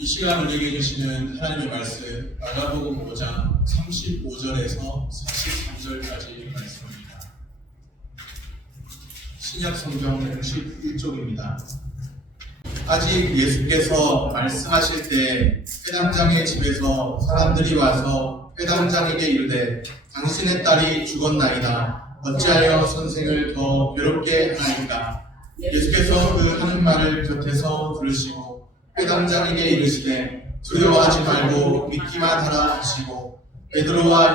이 시간 우리에게 주시는 하나님의 말씀 마가복음 5장 35절에서 43절까지 말씀입니다. 신약 성경 61쪽입니다. 아직 예수께서 말씀하실 때 회당장의 집에서 사람들이 와서 회당장에게 이르되 당신의 딸이 죽었나이다. 어찌하여 선생을 더 괴롭게 하나이까? 예수께서 그 하는 말을 곁에서 들으시고 회당장에게 이르시되 두려워하지 말고 믿기만 하라 하시고 베드로와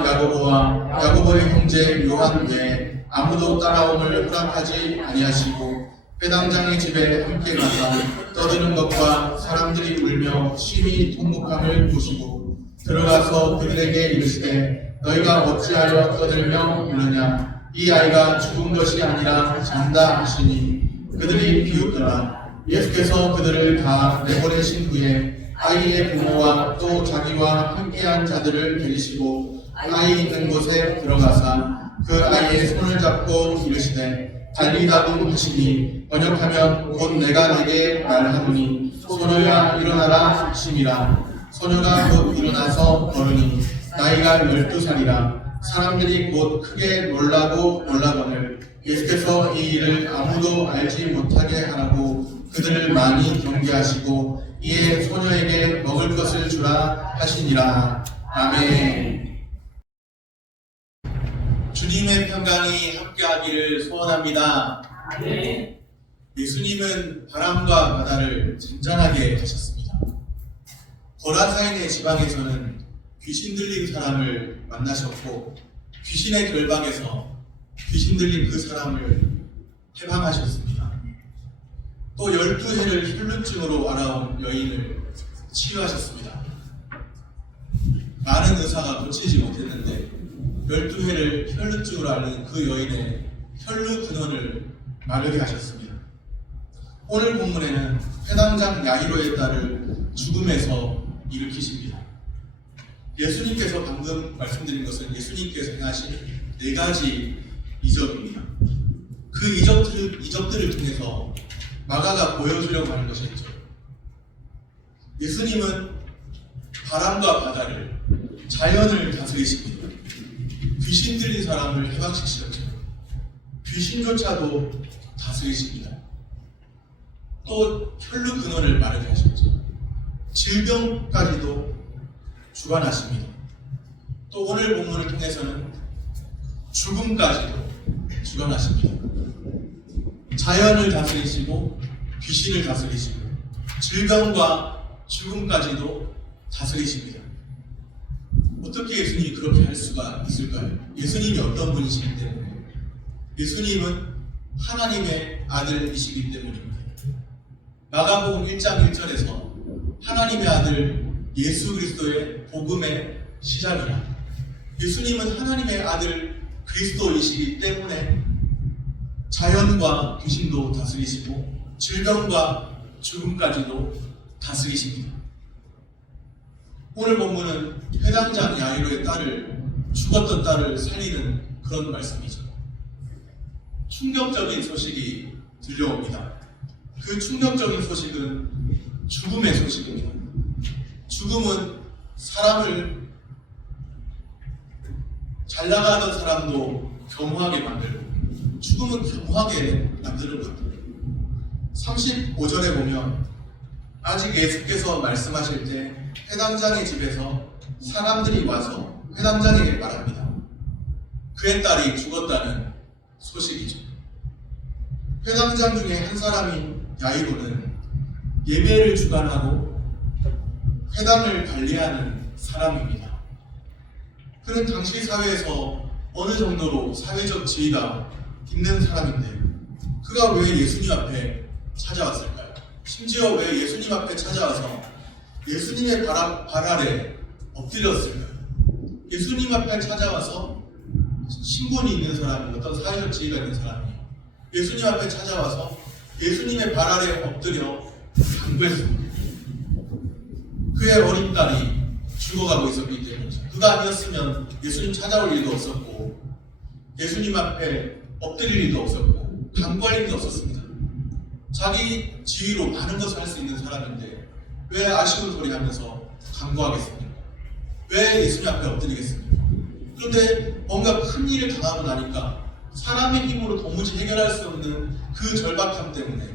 야고보의 형제 요한 외에 아무도 따라옴을 허락하지 아니하시고 회당장의 집에 함께 가서 떠드는 것과 사람들이 울며 심히 통곡함을 보시고 들어가서 그들에게 이르시되 너희가 어찌하여 떠들며 우느냐? 이 아이가 죽은 것이 아니라 잔다 하시니 그들이 비웃더라. 예수께서 그들을 다 내보내신 후에 아이의 부모와 또 자기와 함께한 자들을 데리시고 아이 있는 곳에 들어가사 그 아이의 손을 잡고 이르시되 달리다둠 하시니 번역하면 곧 내가 내게 말하노니 소녀야 일어나라 하시니라. 소녀가 곧 일어나서 걸으니 나이가 12살이라. 사람들이 곧 크게 놀라거늘 예수께서 이 일을 아무도 알지 못하게 하라고 그들을 많이 경계하시고 이에 소녀에게 먹을 것을 주라 하시니라. 아멘. 주님의 평강이 함께하기를 소원합니다. 아멘. 예수님은 바람과 바다를 잔잔하게 하셨습니다. 거라사인의 지방에서는 귀신 들린 사람을 만나셨고 귀신의 결박에서 귀신 들린 그 사람을 해방하셨습니다. 또 12해를 혈루증으로 알아온 여인을 치유하셨습니다. 많은 의사가 고치지 못했는데 12해를 혈루증으로 앓는 그 여인의 혈루 근원을 마르게 하셨습니다. 오늘 본문에는 회당장 야이로의 딸을 죽음에서 일으키십니다. 예수님께서 방금 말씀드린 것은 예수님께서 행하신 4가지 이적입니다. 그 이적들을 통해서 마가가 보여주려고 하는 것이었죠. 예수님은 바람과 바다를, 자연을 다스리십니다. 귀신 들린 사람을 해방시키셨죠. 귀신조차도 다스리십니다. 또 혈루 근원을 마르게 하셨죠. 질병까지도 주관하십니다. 또 오늘 본문을 통해서는 죽음까지도 주관하십니다. 자연을 다스리시고 귀신을 다스리시고 질병과 죽음까지도 다스리십니다. 어떻게 예수님이 그렇게 할 수가 있을까요? 예수님이 어떤 분이시기 때문에, 예수님은 하나님의 아들이시기 때문입니다. 마가복음 1장 1절에서 하나님의 아들 예수 그리스도의 복음의 시작이라, 예수님은 하나님의 아들 그리스도이시기 때문에 자연과 귀신도 다스리시고 질병과 죽음까지도 다스리십니다. 오늘 본문은 회당장 야이로의 죽었던 딸을 살리는 그런 말씀이죠. 충격적인 소식이 들려옵니다. 그 충격적인 소식은 죽음의 소식입니다. 죽음은 사람을, 잘 나가던 사람도 겸허하게 만들고 죽음은 겸허하게 만드는 것. 35절에 보면 아직 예수께서 말씀하실 때 회당장의 집에서 사람들이 와서 회당장에게 말합니다. 그의 딸이 죽었다는 소식이죠. 회당장 중에 한 사람인 야이로는 예배를 주관하고 회당을 관리하는 사람입니다. 그는 당시 사회에서 어느 정도로 사회적 지위가 있는 사람인데 그가 왜 예수님 앞에 찾아왔을까요? 심지어 왜 예수님 앞에 찾아와서 예수님의 발 아래 엎드렸을까요? 예수님 앞에 찾아와서 신분이 있는 사람이, 어떤 사회적 지위가 있는 사람이 예수님 앞에 찾아와서 예수님의 발 아래 엎드려 간구했습니다. 그의 어린 딸이 죽어가고 있었기 때문이죠. 그가 아니었으면 예수님 찾아올 일도 없었고 예수님 앞에 엎드릴 일도 없었고 간구할 일도 없었습니다. 자기 지위로 많은 것을 할 수 있는 사람인데 왜 아쉬운 소리 하면서 간구하겠습니까? 왜 예수님 앞에 엎드리겠습니까? 그런데 뭔가 큰 일을 당하고 나니까 사람의 힘으로 도무지 해결할 수 없는 그 절박함 때문에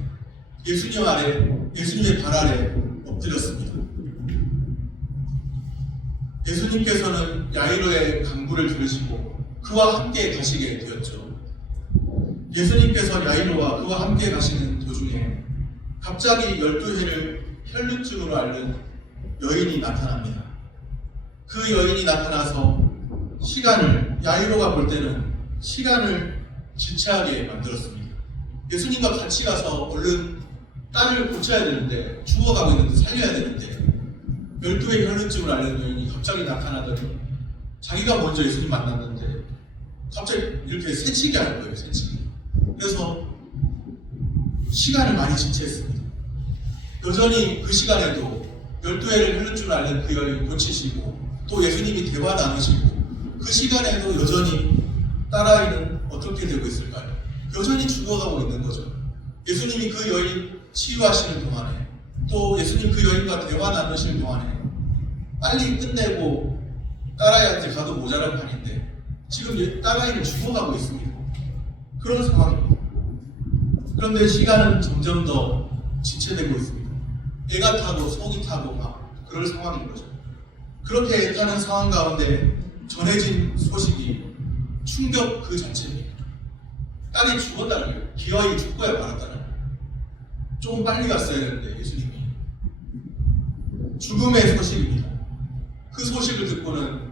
예수님의 발 아래 엎드렸습니다. 예수님께서는 야이로의 간구를 들으시고 그와 함께 가시게 되었죠. 예수님께서 야이로와 그와 함께 가시는 도중에 갑자기 12해를 혈루증으로 앓는 여인이 나타납니다. 그 여인이 나타나서 야이로가 볼 때는 시간을 지체하게 만들었습니다. 예수님과 같이 가서 얼른 딸을 고쳐야 되는데, 죽어가고 있는데 살려야 되는데 12의 혈루증을 앓는 여인이 갑자기 나타나더니 자기가 먼저 예수님 만났는데 갑자기 이렇게 새치기 하는 거예요. 새치기. 그래서 시간을 많이 지체했습니다. 여전히 그 시간에도 12회를 혈루증을 앓는 그 여인 고치시고 또 예수님이 대화 나누시고 그 시간에도 여전히 딸아이는 어떻게 되고 있을까요? 여전히 죽어가고 있는 거죠. 예수님이 그 여인 치유하시는 동안에 또 예수님 그 여인과 대화 나누시는 동안에 빨리 끝내고 딸아이한테 가도 모자란 판인데 지금 딸아이는 죽어가고 있습니다. 그런 상황입니다. 그런데 시간은 점점 더 지체되고 있습니다. 애가 타고 속이 타고 막 그럴 상황인 거죠. 그렇게 애타는 상황 가운데 전해진 소식이 충격 그 자체입니다. 딸이 죽었다는 거예요. 기어이 죽고야 말았다는 거예요. 조금 빨리 갔어야 되는데 예수님이. 죽음의 소식입니다. 그 소식을 듣고는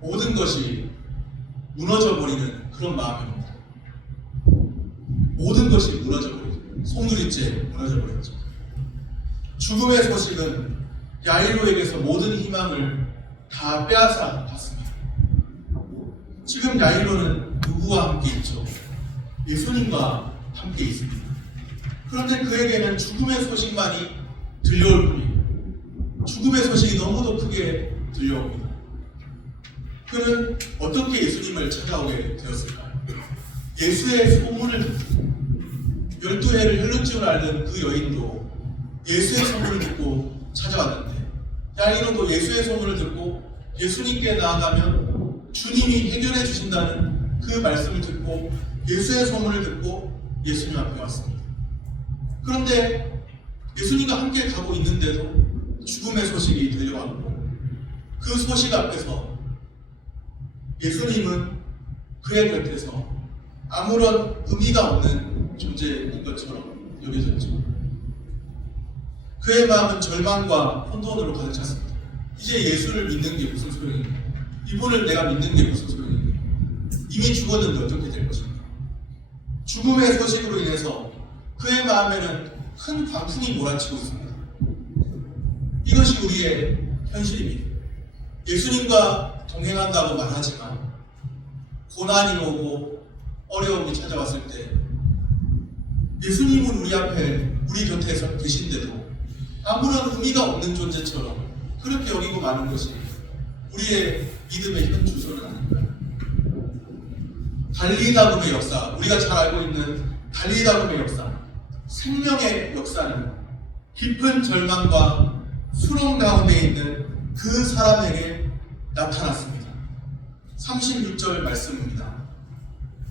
모든 것이 무너져버리는 그런 마음입니다. 모든 것이 무너져버리죠. 송두리째 무너져버렸죠. 죽음의 소식은 야이로에게서 모든 희망을 다 빼앗아 갔습니다. 지금 야이로는 누구와 함께 있죠? 예수님과 함께 있습니다. 그런데 그에게는 죽음의 소식만이 들려올 뿐이에요. 죽음의 소식이 너무도 크게 들려옵니다. 그는 어떻게 예수님을 찾아오게 되었을까요? 예수의 소문을 듣고 12해를 혈루증을 앓는 그 여인도 예수의 소문을 듣고 찾아왔는데 야이로도 예수의 소문을 듣고 예수님께 나아가면 주님이 해결해 주신다는 그 말씀을 듣고 예수의 소문을 듣고 예수님 앞에 왔습니다. 그런데 예수님과 함께 가고 있는데도 죽음의 소식이 들려왔고 그 소식 앞에서 예수님은 그의 곁에서 아무런 의미가 없는 존재인 것처럼 여겨졌죠. 그의 마음은 절망과 혼돈으로 가득 찼습니다. 이제 예수를 믿는 게 무슨 소용인가? 이분을 내가 믿는 게 무슨 소용인가? 이미 죽었는데 어떻게 될 것인가? 죽음의 소식으로 인해서 그의 마음에는 큰 광풍이 몰아치고 있습니다. 이것이 우리의 현실입니다. 예수님과 동행한다고 말하지만 고난이 오고 어려움이 찾아왔을 때 예수님은 우리 앞에 우리 곁에 계신데도 아무런 의미가 없는 존재처럼 그렇게 여기고 마는 것이 우리의 믿음의 현 주소는 아닐까요? 달리다금의 역사, 우리가 잘 알고 있는 달리다금의 역사, 생명의 역사는 깊은 절망과 수렁 가운데 있는 그 사람에게 나타났습니다. 36절 말씀입니다.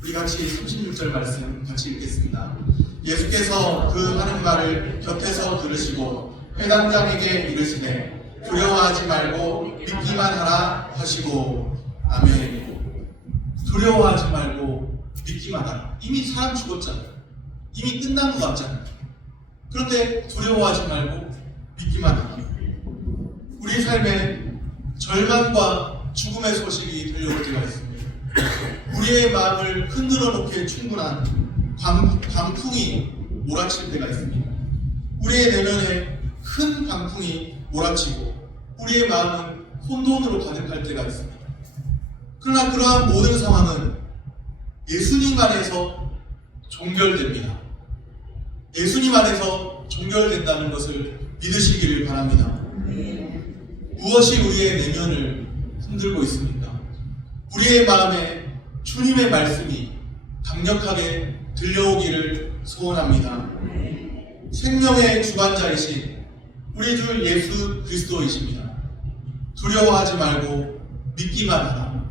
우리 같이 36절 말씀 같이 읽겠습니다. 예수께서 그 하는 말을 곁에서 들으시고 회당장에게 이르시되 두려워하지 말고 믿기만 하라 하시고 아멘. 두려워하지 말고 믿기만 하라. 이미 사람 죽었잖아요. 이미 끝난 것 같잖아요. 그런데 두려워하지 말고 믿기만 하라. 우리 삶에 절망과 죽음의 소식이 들려올 때가 있습니다. 우리의 마음을 흔들어 놓기에 충분한 광풍이 몰아칠 때가 있습니다. 우리의 내면에 큰 광풍이 몰아치고 우리의 마음은 혼돈으로 가득할 때가 있습니다. 그러나 그러한 모든 상황은 예수님 안에서 종결됩니다. 예수님 안에서 종결된다는 것을 믿으시기를 바랍니다. 무엇이 우리의 내면을 흔들고 있습니까? 우리의 마음에 주님의 말씀이 강력하게 들려오기를 소원합니다. 생명의 주관자이신 우리 주 예수 그리스도이십니다. 두려워하지 말고 믿기만 하라.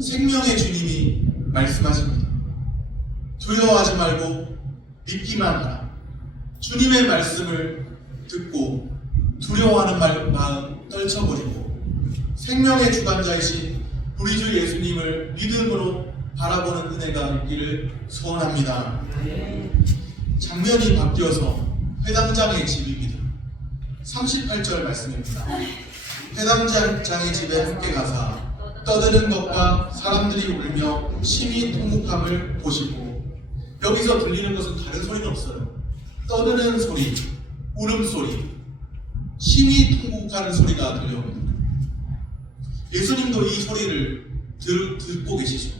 생명의 주님이 말씀하십니다. 두려워하지 말고 믿기만 하라. 주님의 말씀을 듣고 두려워하는 마음 떨쳐버리고 생명의 주관자이신 우리 주 예수님을 믿음으로 바라보는 은혜가 있기를 소원합니다. 장면이 바뀌어서 회당장의 집입니다. 38절 말씀입니다. 회당장의 집에 함께 가사 떠드는 것과 사람들이 울며 심히 통곡함을 보시고, 여기서 들리는 것은 다른 소리는 없어요. 떠드는 소리, 울음소리, 심히 통곡하는 소리가 들려옵니다. 예수님도 이 소리를 듣고 계시죠.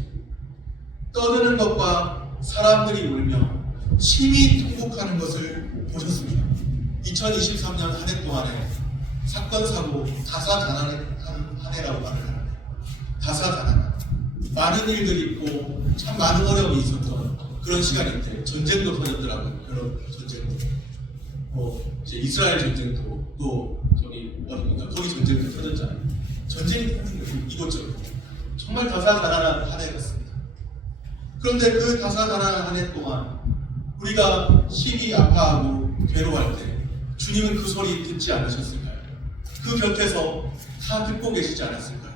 떠드는 것과 사람들이 울며 심히 통곡하는 것을 보셨습니다. 2023년 한 해 동안에 사건, 사고, 다사다난한 한 해라고 말을 합니다. 다사다난. 많은 일들이 있고 참 많은 어려움이 있었던 그런 시간인데, 전쟁도 터졌더라고요. 여러 전쟁도. 이제 이스라엘 전쟁도 또 저기 어디입니까? 거기 전쟁도 터졌잖아요. 전쟁이 터진 거예요. 이곳저곳. 정말 다사다난한 한 해 같습니다. 그런데 그 다사다난한 한 해 동안 우리가 심히 아파하고 괴로워할 때 주님은 그 소리 듣지 않으셨을까요? 그 곁에서 다 듣고 계시지 않았을까요?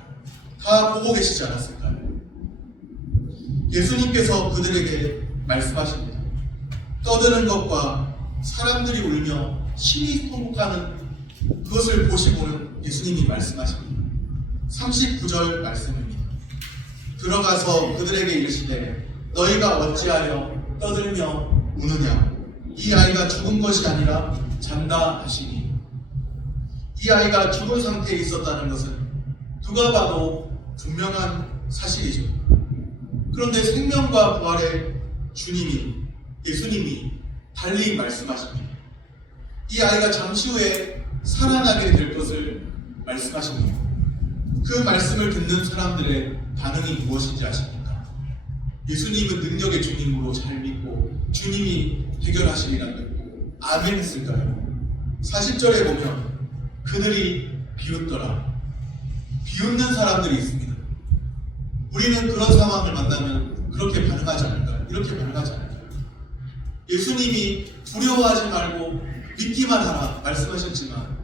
다 보고 계시지 않았을까요? 예수님께서 그들에게 말씀하십니다. 떠드는 것과 사람들이 울며 심히 통곡하는 그것을 보시고는 예수님이 말씀하십니다. 39절 말씀입니다. 들어가서 그들에게 이르시되 너희가 어찌하여 떠들며 우느냐? 이 아이가 죽은 것이 아니라 잔다 하시니. 이 아이가 죽은 상태에 있었다는 것은 누가 봐도 분명한 사실이죠. 그런데 생명과 부활의 주님이, 예수님이 달리 말씀하십니다. 이 아이가 잠시 후에 살아나게 될 것을 말씀하십니다. 그 말씀을 듣는 사람들의 반응이 무엇인지 아십니까? 예수님은 능력의 주님으로 잘 믿고 주님이 해결하시리라 믿고 아멘 했을까요? 40절에 보면 그들이 비웃더라. 비웃는 사람들이 있습니다. 우리는 그런 상황을 만나면 그렇게 반응하지 않을까요? 이렇게 반응하지 않을까요? 예수님이 두려워하지 말고 믿기만 하라 말씀하셨지만,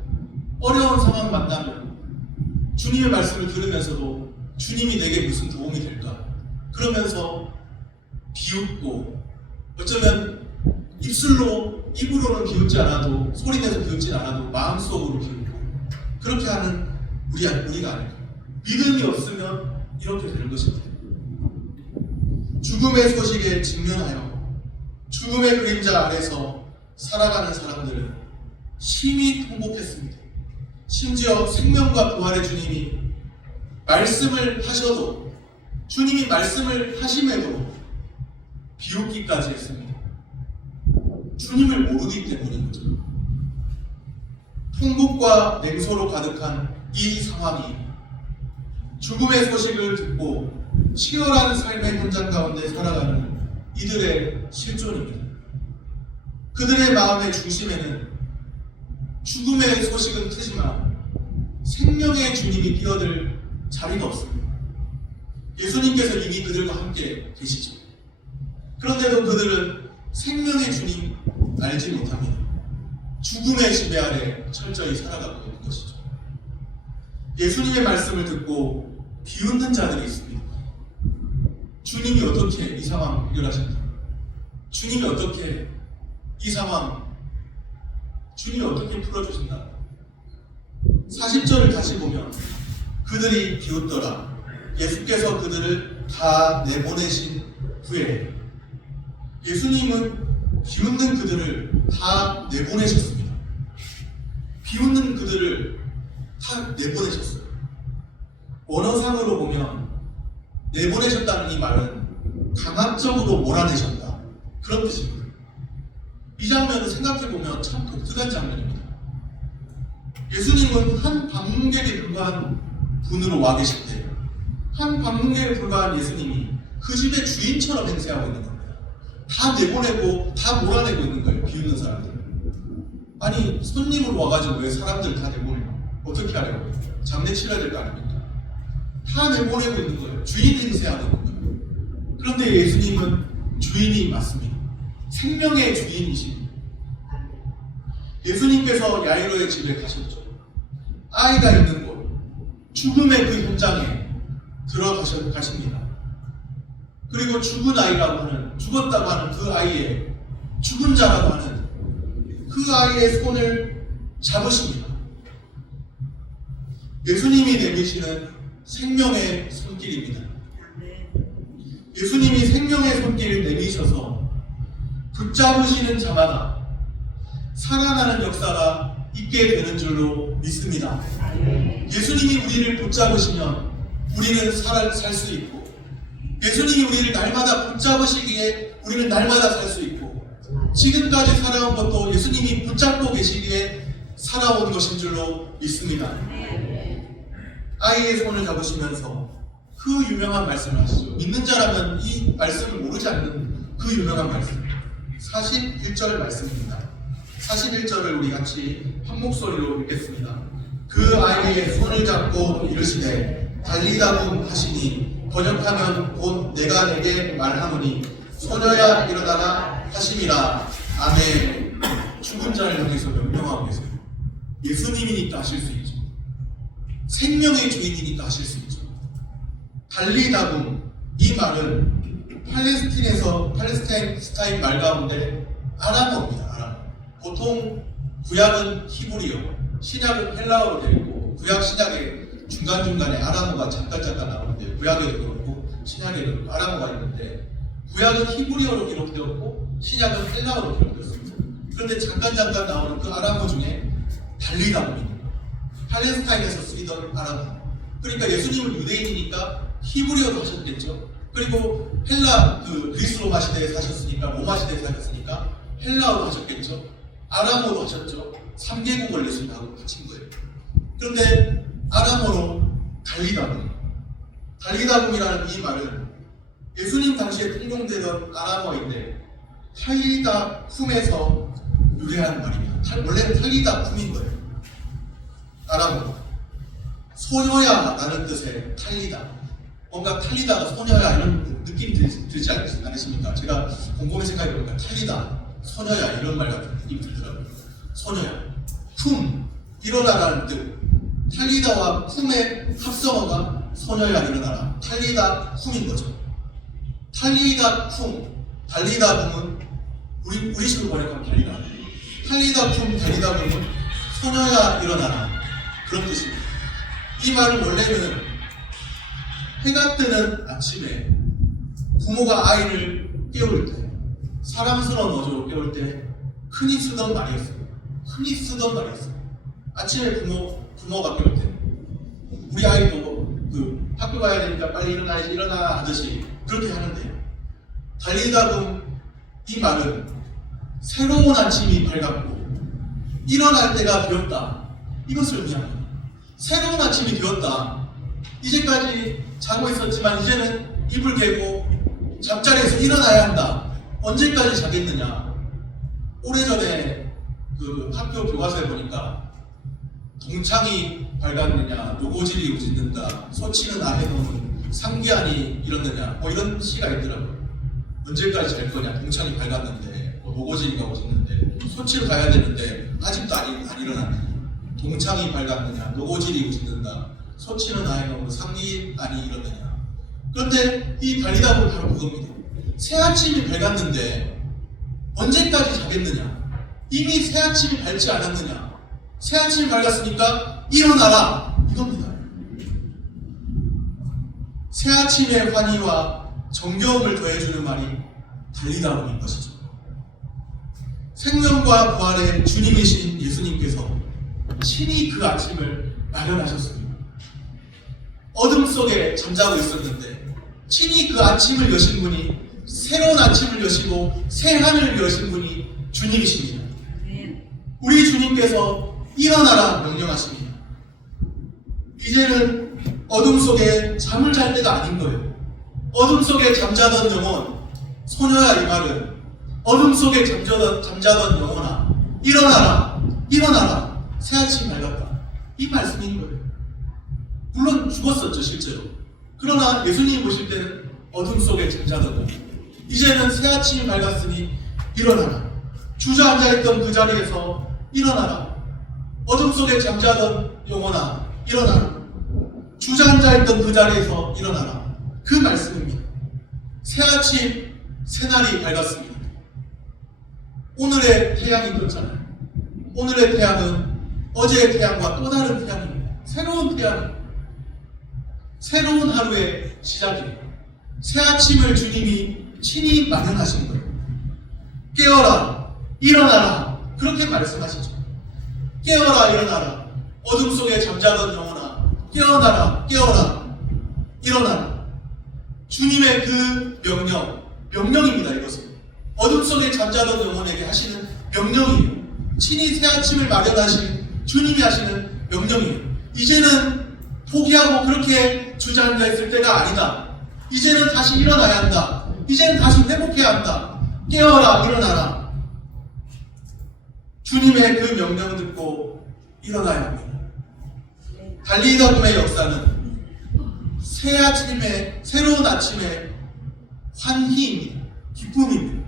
어려운 상황 만나면 주님의 말씀을 들으면서도 주님이 내게 무슨 도움이 될까? 그러면서 비웃고, 어쩌면 입으로는 비웃지 않아도, 소리내서 비웃지 않아도 마음속으로 비웃고, 그렇게 하는 우리가 아닐까? 믿음이 없으면 이렇게 되는 것입니다. 죽음의 소식에 직면하여 죽음의 그림자 아래서 살아가는 사람들은 심히 통곡했습니다. 심지어 생명과 부활의 주님이 말씀을 하셔도, 주님이 말씀을 하심에도 비웃기까지 했습니다. 주님을 모르기 때문인 거죠. 통곡과 냉소로 가득한 이 상황이 죽음의 소식을 듣고 치열한 삶의 현장 가운데 살아가는 이들의 실존입니다. 그들의 마음의 중심에는 죽음의 소식은 트지만 생명의 주님이 뛰어들 자리가 없습니다. 예수님께서 이미 그들과 함께 계시죠. 그런데도 그들은 생명의 주님 알지 못합니다. 죽음의 지배 아래 철저히 살아가고 있는 것이죠. 예수님의 말씀을 듣고 비웃는 자들이 있습니다. 주님이 어떻게 이 상황 해결하셨다? 주님이 어떻게 이 상황, 주님이 어떻게 풀어주신다? 40절을 다시 보면 그들이 비웃더라. 예수께서 그들을 다 내보내신 후에 예수님은 비웃는 그들을 다 내보내셨습니다. 비웃는 그들을 다 내보내셨어요. 원어상으로 보면 내보내셨다는 이 말은 강압적으로 몰아내셨다, 그런 뜻입니다. 이 장면을 생각해보면 참 독특한 장면입니다. 예수님은 한 방문객에 불과한 분으로 와 계실 때, 한 방문객에 불과한 예수님이 그 집의 주인처럼 행세하고 있는 겁니다. 다 내보내고 다 몰아내고 있는 거예요, 비웃는 사람들. 아니 손님으로 와가지고 왜 사람들 다 내보내요? 어떻게 하려고? 장례치러야 될 거 아닙니까? 다 내보내고 있는 거예요. 주인 행세하는 거예요. 그런데 예수님은 주인이 맞습니다. 생명의 주인이십니다. 예수님께서 야이로의 집에 가셨죠. 아이가 있는 곳, 죽음의 그 현장에 들어가십니다. 그리고 죽은 아이라고 하는, 죽었다고 하는 그 아이의, 죽은 자라고 하는 그 아이의 손을 잡으십니다. 예수님이 내미시는 생명의 손길입니다. 예수님이 생명의 손길을 내미셔서 붙잡으시는 자마다 살아나는 역사가 있게 되는 줄로 믿습니다. 예수님이 우리를 붙잡으시면 우리는 살 수 있고, 예수님이 우리를 날마다 붙잡으시기에 우리는 날마다 살 수 있고, 지금까지 살아온 것도 예수님이 붙잡고 계시기에 살아온 것인 줄로 믿습니다. 아이의 손을 잡으시면서 그 유명한 말씀을 하시죠. 믿는 자라면 이 말씀을 모르지 않는 그 유명한 말씀, 41절 말씀입니다. 41절을 우리 같이 한 목소리로 읽겠습니다. 그 아이의 손을 잡고 이르시되 달리다붐 하시니, 번역하면 곧 내가 내게 말하노니 소녀야 일어나라 하심이라. 아멘. 죽은 자를 향해서 명령하고 계세요. 예수님이니까 하실 수 있죠. 생명의 주인이니까 하실 수 있죠. 달리다붐, 이 말은 팔레스타인 말 가운데 아람어입니다. 아람어. 보통 구약은 히브리어, 신약은 헬라어로 되어 있고, 구약 신약에 중간중간에 아람어가 잠깐 나오는데, 구약에도 그렇고 신약에도 그렇고 아람어가 있는데, 구약은 히브리어로 기록되었고 신약은 헬라어로 기록되었습니다. 그런데 잠깐 나오는 그 아람어 중에 달리다붐입니다. 팔레스타인에서 쓰이던 아람어. 그러니까 예수님은 유대인이니까 히브리어도 하셨겠죠. 그리고 그리스 로마 시대에 사셨으니까, 로마 시대에 사셨으니까 헬라어도 하셨겠죠. 아람어도 하셨죠. 3개국을 예수님하고 바친 거예요. 그런데 아람어로 달리다붐이라는 이 말은 예수님 당시에 통용되던 아람어인데, 탈리다쿰에서 유래한 말입니다. 원래는 탈리다쿰인 거예요. 아람어. 소녀야 라는 뜻의 탈리다. 뭔가 탈리다가 소녀야 이런 느낌이 들지 않으십니까? 제가 곰곰이 생각해보니까 탈리다, 소녀야 이런 말 같은 느낌이 들더라고요. 소녀야. 쿰, 일어나라는 뜻. 탈리다와 쿰의 합성어가 소녀야 일어나라. 탈리다쿰인 거죠. 달리다붐은 우리 식으로 번역하면 달리다붐은 소녀야 일어나라, 그런 뜻입니다. 이 말은 원래는 해가 뜨는 아침에 부모가 아이를 깨울 때, 사랑스러운 어조로 깨울 때 흔히 쓰던 말이었어요. 아침에 부모가 깨울 때, 우리 아이도 학교 가야 되니까 빨리 일어나야지, 일어나 하듯이 그렇게 하는데, 달리다붐 이 말은 새로운 아침이 밝았고 일어날 때가 되었다, 이것을 의미합니다. 새로운 아침이 되었다. 이제까지 자고 있었지만 이제는 이불 개고 잠자리에서 일어나야 한다. 언제까지 자겠느냐. 오래전에 학교 교과서에 보니까 동창이 밝았느냐, 노고질이 우짖는다, 소치는 아해 놓은 상기안이 이렇느냐, 이런 시가 있더라고요. 언제까지 잘 거냐, 동창이 밝았는데, 노고질이가 우짖는데, 소치를 가야 되는데 아직도 안 일어났느냐, 동창이 밝았느냐, 노고질이 우짖는다, 소치는 아해 놓은 상기안이 이렇느냐. 그런데 이 달리다붐은 바로 그겁니다. 새 아침이 밝았는데 언제까지 자겠느냐, 이미 새 아침이 밝지 않았느냐, 새 아침이 밝았으니까 일어나라, 이겁니다. 새 아침의 환희와 정겨움을 더해주는 말이 달리다붐인 것이죠. 생명과 부활의 주님이신 예수님께서 친히 그 아침을 마련하셨습니다. 어둠 속에 잠자고 있었는데 친히 그 아침을 여신 분이, 새로운 아침을 여시고 새 하늘을 여신 분이 주님이십니다. 우리 주님께서 일어나라 명령하십니다. 이제는 어둠 속에 잠을 잘 때가 아닌 거예요. 어둠 속에 잠자던 영혼, 소녀야 이 말은 어둠 속에 잠자던 영혼아 일어나라. 일어나라. 새아침이 밝았다. 이 말씀인 거예요. 물론 죽었었죠, 실제로. 그러나 예수님이 보실 때는 어둠 속에 잠자던 이제는 새아침이 밝았으니 일어나라. 주저앉아있던 그 자리에서 일어나라. 어둠 속에 잠자던 영혼아 일어나라. 주저앉아있던 그 자리에서 일어나라. 그 말씀입니다. 새아침 새날이 밝았습니다. 오늘의 태양이 떴잖아요. 오늘의 태양은 어제의 태양과 또 다른 태양입니다. 새로운 태양입니다. 새로운 하루의 시작이에요. 새아침을 주님이 친히 마련하신 거예요. 깨어라, 일어나라. 그렇게 말씀하시죠. 깨어라, 일어나라. 어둠 속에 잠자던 영혼아, 깨어나라, 깨어라, 일어나라. 주님의 그 명령입니다. 이것은 어둠 속에 잠자던 영혼에게 하시는 명령이에요. 친히 새아침을 마련하신 주님이 하시는 명령이에요. 이제는 포기하고 그렇게 주저앉아 있을 때가 아니다. 이제는 다시 일어나야 한다. 이제는 다시 회복해야 한다. 깨어라, 일어나라. 주님의 그 명령을 듣고 일어나야 합니다. 달리다금의 역사는 새로운 아침의 환희입니다. 기쁨입니다.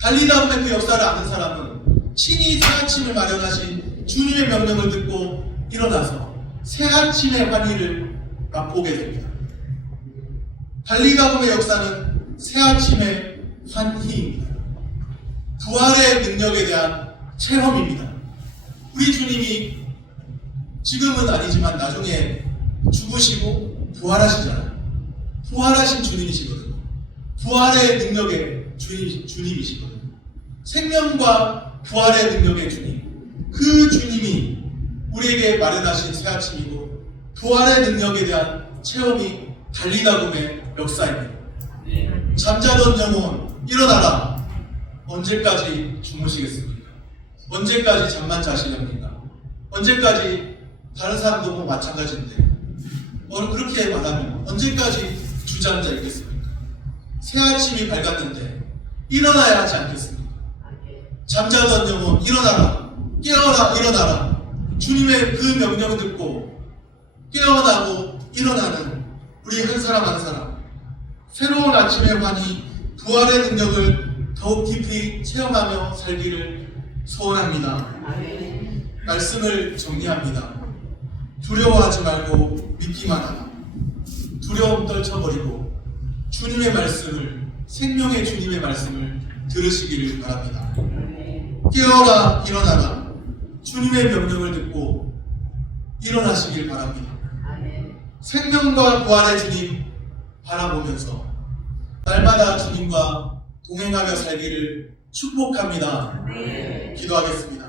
달리다금의 그 역사를 아는 사람은 친히 새아침을 마련하신 주님의 명령을 듣고 일어나서 새아침의 환희를 맛보게 됩니다. 달리다금의 역사는 새아침의 환희입니다. 부활의 능력에 대한 체험입니다. 우리 주님이 지금은 아니지만 나중에 죽으시고 부활하시잖아요. 부활하신 주님이시거든요. 부활의 능력의 주님이시거든요. 생명과 부활의 능력의 주님. 그 주님이 우리에게 마련하신 새아침이고 부활의 능력에 대한 체험이 달리다금의 역사입니다. 잠자던 영혼 일어나라. 언제까지 주무시겠습니까? 언제까지 잠만 자시렵니까? 언제까지 다른 사람도 뭐 마찬가지인데 그렇게 말하면 언제까지 주저앉아 있겠습니까? 새아침이 밝았는데 일어나야 하지 않겠습니까? 잠자던 영혼 일어나라. 깨어라, 일어나라. 주님의 그 명령을 듣고 깨어나고 일어나는 우리 한 사람 한 사람, 새로운 아침의 환희, 부활의 능력을 더욱 깊이 체험하며 살기를 소원합니다. 말씀을 정리합니다. 두려워하지 말고 믿기만 하라. 두려움 떨쳐버리고 주님의 말씀을, 생명의 주님의 말씀을 들으시기를 바랍니다. 깨어라, 일어나라. 주님의 명령을 듣고 일어나시길 바랍니다. 생명과 부활의 주님 바라보면서 날마다 주님과 동행하며 살기를 축복합니다. 기도하겠습니다.